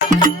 Thank you.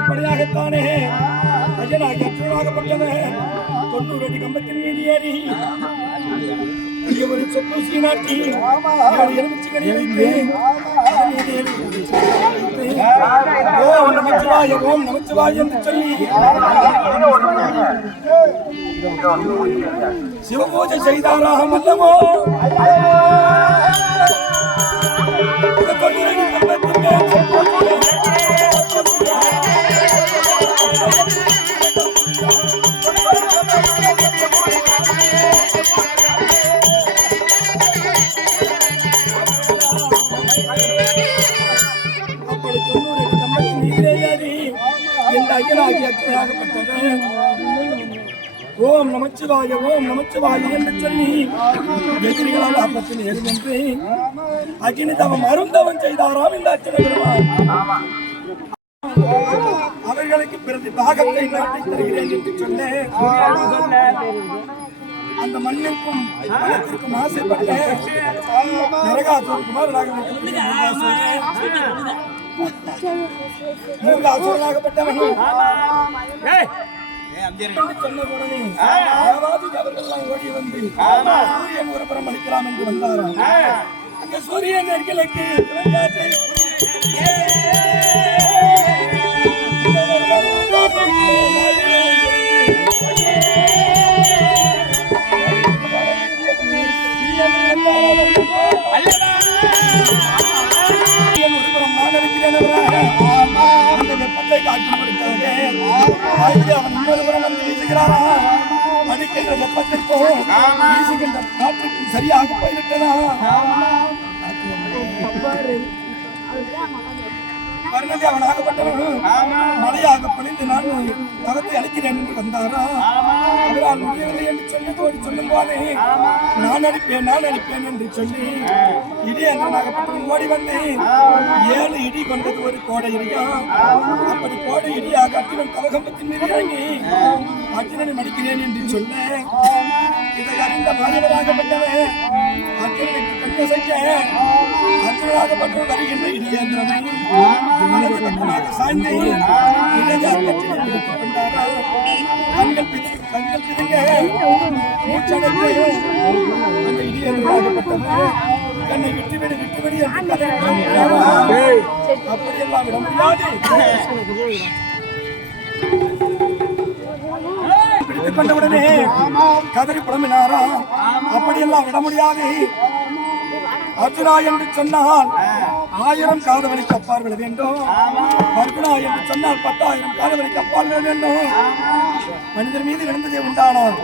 இப்படியாகத்தானே அஜனாகி அச்சுனாகப்பட்டவன் 90 அடி கம்பத்தின் மீது ஏறி ஒரு சொத்து சீனாட்டி எலுமிச்சு கனி வைத்து ஓம் நமச்சிவாய என்று சொல்லி சிவபூஜை செய்தாராம் அல்லவோ. ஓம் நமச்சிவாய என்று சொல்லி எதிரிகளால் ஆபத்தில் எரிவென்று அகினி தவம் அருந்தவன் செய்தாராம் இந்த அர்ச்சனை பெருமாள். அவர்களுக்கு பிறகு பாகத்தை நாட்டி தருகிறேன் என்று சொன்னேன். அந்த மண்ணிற்கும் பணத்திற்கும் ஆசைப்பட்ட நரகாசுரகுமாரனாக மூன்றாசுரனாகப்பட்டவன் ஓடி வந்து சூரியன் ஒரு புறம் அளிக்கலாம் என்று வந்தாராம். அந்த சூரியன் நெருக்கலுக்கு அந்த வெப்பத்தை காட்சி கொடுத்தவன் அவன் இன்னொரு புறம் வந்து வீசுகிறாரா. அடிக்கின்ற வெப்பத்திற்கும் வீசுகின்ற காற்றுக்கும் சரியாக போய்விட்டதா. வருணதி அவனாகப்பட்டவன் மழையாக பொழிந்து நான் தகத்தை அளிக்கிறேன் என்று வந்தாரா. அவரால் முடியவில்லை என்று சொல்லி சொல்லும் போது நான் அடிப்பேன் என்று சொல்லி இடி என்றாகப்பட்டவன் ஓடி வந்து 7 இடி கொண்டது ஒரு கோடை இடியா. அப்படி கோடை இடியாக அர்ஜுனன் தவகம்பத்தின் மீது இறங்கி அர்ஜுனனை மடிக்கிறேன் என்று சொல்ல இதை அறிந்த மாணவராகப்பட்டவன் அர்ஜுனனுக்கு கொஞ்சம் செய்ய அர்ஜுனராகப்பட்டவன் வருகின்ற இடியேந்திரனை சாய்ந்து கண்கள் பிதுங்க மூச்சடைந்து அந்த இடியேந்திரனாகப்பட்டவன் என்னை விட்டுவிடு அப்படியெல்லாம் விட முடியாது. பிடித்துக் கொண்டவுடனே கதறி புலம்பினாரா. அப்படியெல்லாம் விட முடியாது. அர்ஜுனா என்று சொன்னால் 1000 காதவனுக்கு அப்பால் விட வேண்டும். அர்ஜுனா என்று சொன்னால் 10,000 காதவனுக்கு அப்பால் விட வேண்டும். மனிதர் மீது விழுந்ததே உண்டானால்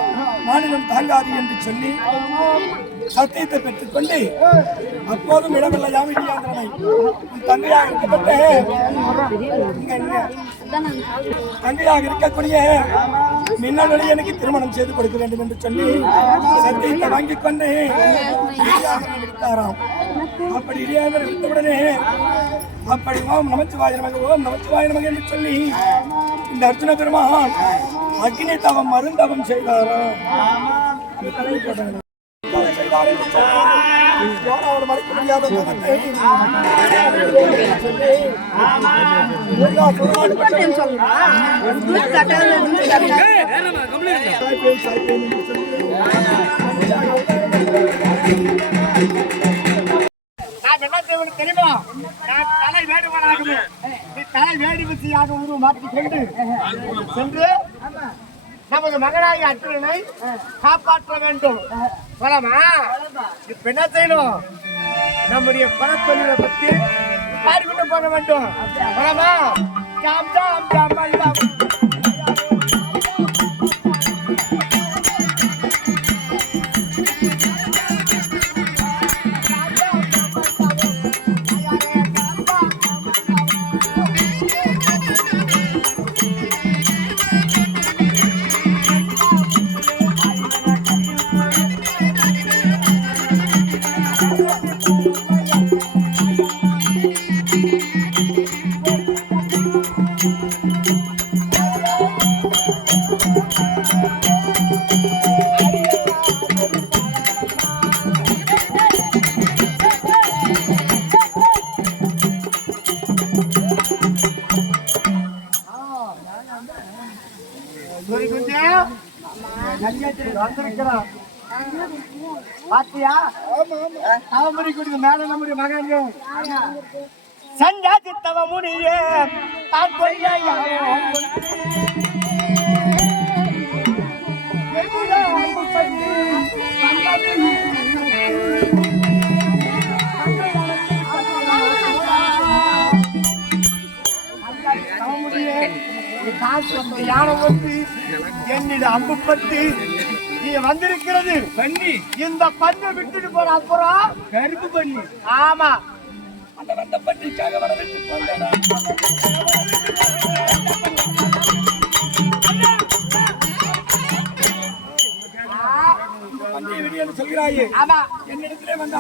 மாநிலம் தாங்காது என்று சொல்லி சத்தியத்தை பெற்றுக் கொண்டு அப்போதும் இடமில்லை யாமிடியாந்திரனை தங்கையாக இருக்கப்பட்ட தங்கையாக இருக்கக்கூடிய மின்னல் எனக்கு திருமணம் செய்து கொடுக்க வேண்டும் என்று சொல்லி சத்தியத்தை வாங்கிக் கொண்டு விட்டாராம். அப்படி இடியாக விட்டவுடனே அப்படி ஓம் நமச்சிவாய நமக என்று சொல்லி இந்த அர்ஜுன பெருமான் அக்னி தவம் மருந்தவம் செய்தாராம். மறைக்க முடியாத தெரியுமா, நான் தலை வேடுவனாகவே தலை வேடுவசியாக உருவம் மாற்றிக் கொண்டு சென்று நமது மகனாகி அர்ஜுனனை காப்பாற்ற வேண்டும். பலமா இப்ப என்ன செய்யணும்? நம்முடைய பணத்தொழிலை பத்தி பாடிக்கொண்டு போக வேண்டும். பலமா ஜாம் ஜாம் ஜாம் ஜாம். நம்முடைய மகன் சஞ்சாதித்தவ முடிய தான் யானை வந்து என்னிட அம்பு பத்தி வந்திருக்கிறது. பண்ணி இந்த பண்ணை விட்டுட்டு போற அப்புறம் கருப்பு பண்ணி. ஆமா, அந்த வந்த பண்ணிக்காக வர சொல்கிறாயே. ஆமா, என்னிடத்திலே வந்து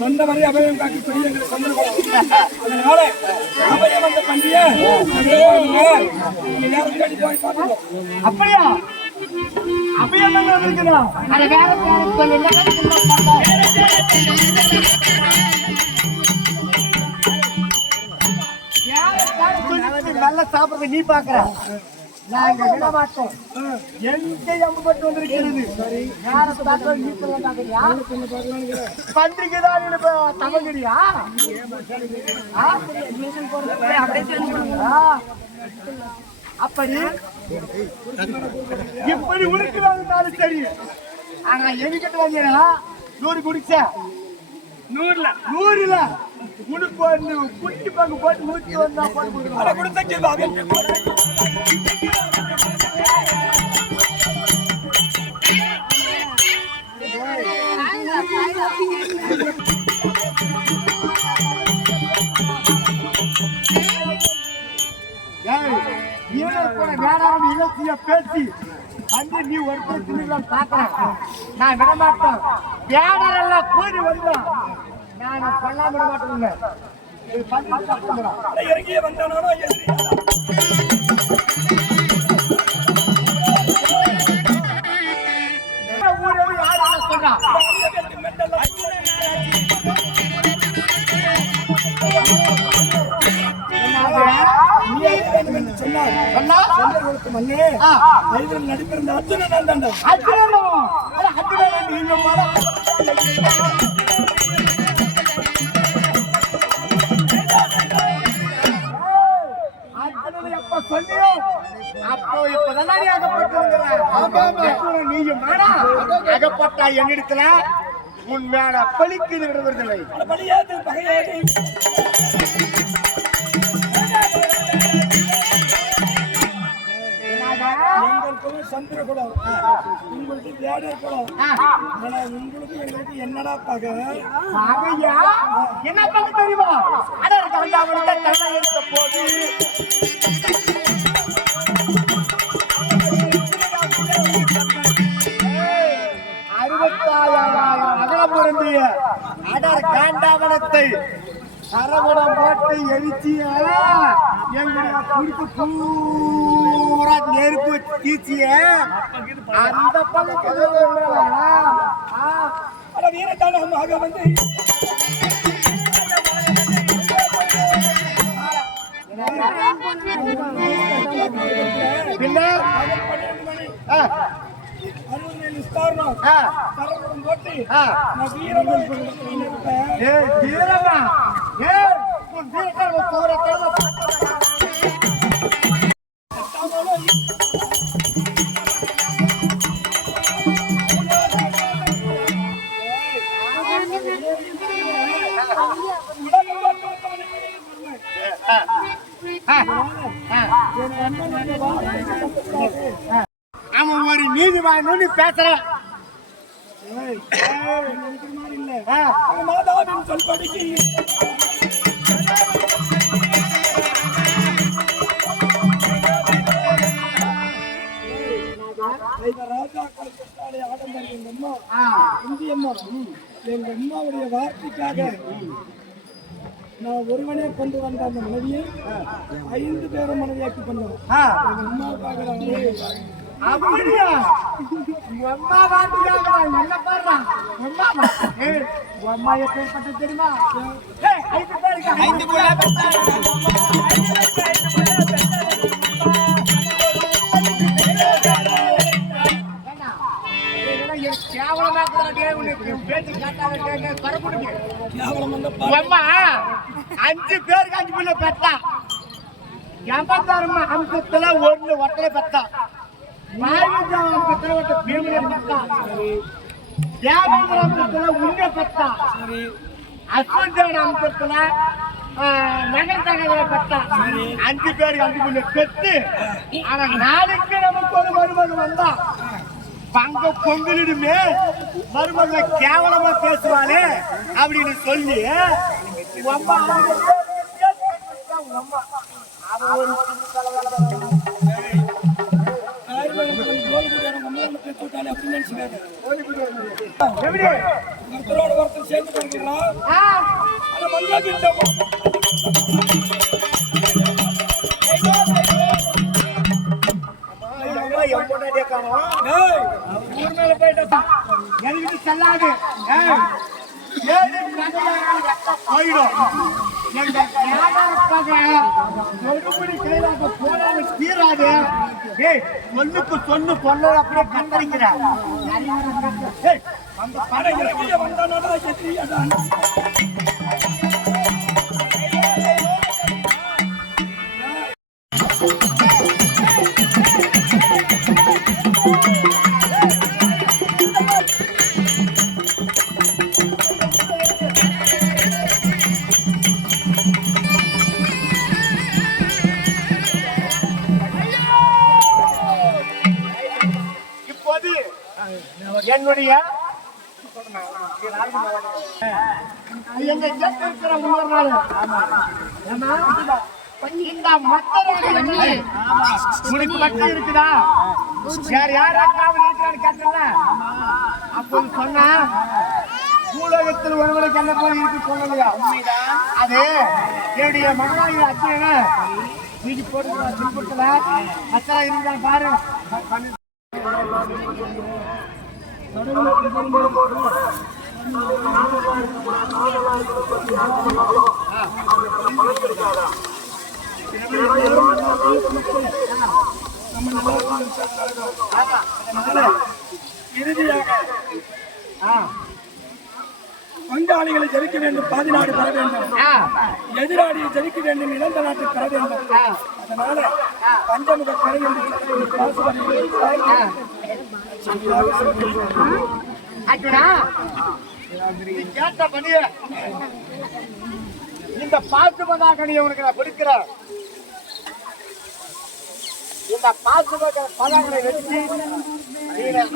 சொந்தவரை அபயம் காக்கி அதனால அபயம் வந்த பண்டிகை அப்படியா? அபயம் இருக்குதா? நல்லா சாப்பிடுறது நீ பாக்குற, நாங்க விட மாட்டோம். எங்க அம்புப்பட்டு வந்திருக்கிறது பன்றிக்குதான் தமிழ்கிறியா? அப்படி இப்படி உருக்கிறாலும் சரி. ஆனா எதுக்கிட்டு வந்தீங்கன்னா 100 குடிச்ச 100 உனக்கு வந்து குட்டி பங்கு போட்டு 101 போட்டு கொடுத்த வேளாண் இலக்கிய பேசி வந்து நீ ஒரு பேர் பாக்குறேன். நான் விட மாட்டேன். வேளாண் எல்லாம் கூடி வந்தோம். நான் பண்ணாம விட மாட்டேங்க. இறங்கிய வந்தானோ நடிப்பிருந்த அர்ஜுனன் எப்ப சொன்னியோ அப்போ இப்பதான் நீயும் அகப்பட்டா என்னிடத்துல உன் மேல பழிக்கு விடுவதில்லை. சந்திரகுலம் உங்களுக்கு வேடர் குலம். ஆனா உங்களுக்கு எங்களுக்கு என்னடா பகை? என்ன பகை தெரியுமா? இருக்க போது அகலப்புறந்திய அடர் காண்டாவனத்தை சரகுடம் போட்டு எரிச்சிய எங்களை குடித்து பூரா நெருப்பு தீச்சிய அந்த பக்கத்துல வீரத்தானமாக வந்து வீரமா அவன் ஒரு நீதிவான் பேசுற மாதாவின் சொல்படிக்கு ராஜாக்கள் ஆடம்பரம் எங்க அம்மா இந்தியம்மா எங்க அம்மாவுடைய வார்த்தைக்காக நான் ஒருவனே கொண்டு வந்த அந்த மனைவியை 5 பேரும் மனைவியாக்கி பண்ணோம். எங்க அம்மாவுக்காக அப்படியா அம்மா வார்த்தைக்காக என்ன பாடுறான் அம்மா எப்பேற்பட்ட தெரியுமா 5 பேருக்கு 5 புள்ள அம்மா 5 பேருக்கு 5 பிள்ளை பெற்றா 86 அம்சத்துல ஒருத்தரை பெற்றா 45 அம்சத்துல ஒரு பீமனை பெற்றா 50 அம்சத்துல உன்னை பெற்றா அஸ்வந்தன அம்சத்துல நகர தகவலை பெற்றா 5 பேருக்கு 5 பிள்ளை பெற்று ஆனா நாளைக்கு நமக்கு ஒரு மருமகன் வந்தா பங்க பொங்கலிடுமே மருமகளை கேவலமா பேசுவானே அப்படின்னு சொல்லி அம்மா ஒருத்தர் சேர்ந்து எனக்கு செல்லாது போயிடும் எங்க கையிலாக போடாம தீராது ஒண்ணுக்கு சொன்னு பொண்ணு அப்படியே கண்டறிங்கிற அந்த படைகளை வந்தானதான் என்னுடைய எங்க இருக்கிற இன்னொரு நாள் இந்த உனக்கு மட்டும் இருக்குதா யார் யாராவது இருக்கிறான்னு கேட்டல அப்போது சொன்னா பூலோகத்தில் ஒருவனுக்கு என்ன போய் இருக்கு சொல்லலையா அது என்னுடைய மகனாக அச்சனை வீடு போட்டு அச்சா இருந்தா பாரு பங்காளிகளை ஜெயிக்க வேண்டும், பாதி நாடு பெற வேண்டும், எதிராளியை ஜெயிக்க வேண்டும், இழந்த நாட்டை பெற வேண்டும். அதனால பஞ்சமுக கரை என்று இந்த பாட்டு பதாகணியை உனக்கு நான் கொடுக்கிறேன். இந்த பாட்டு பதாகனை வச்சு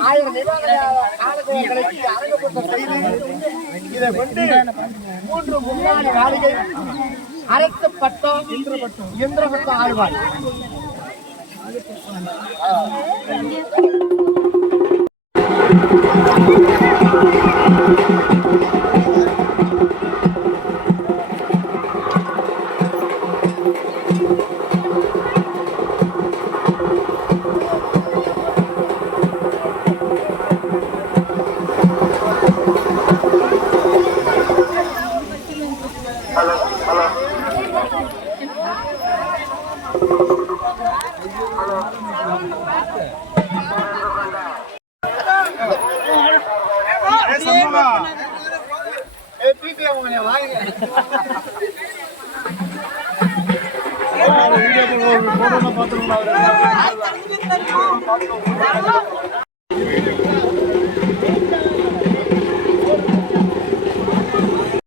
1000 நிவாரணங்களுக்கு அரங்கப்பட்ட செய்து இதை கொண்டு 3 முன்னாடி நாளிகை அரசு பட்டம் இந்திரபட்டம் ஆழ்வாய் வீடியோ போடணும் பார்த்துருக்கோம்.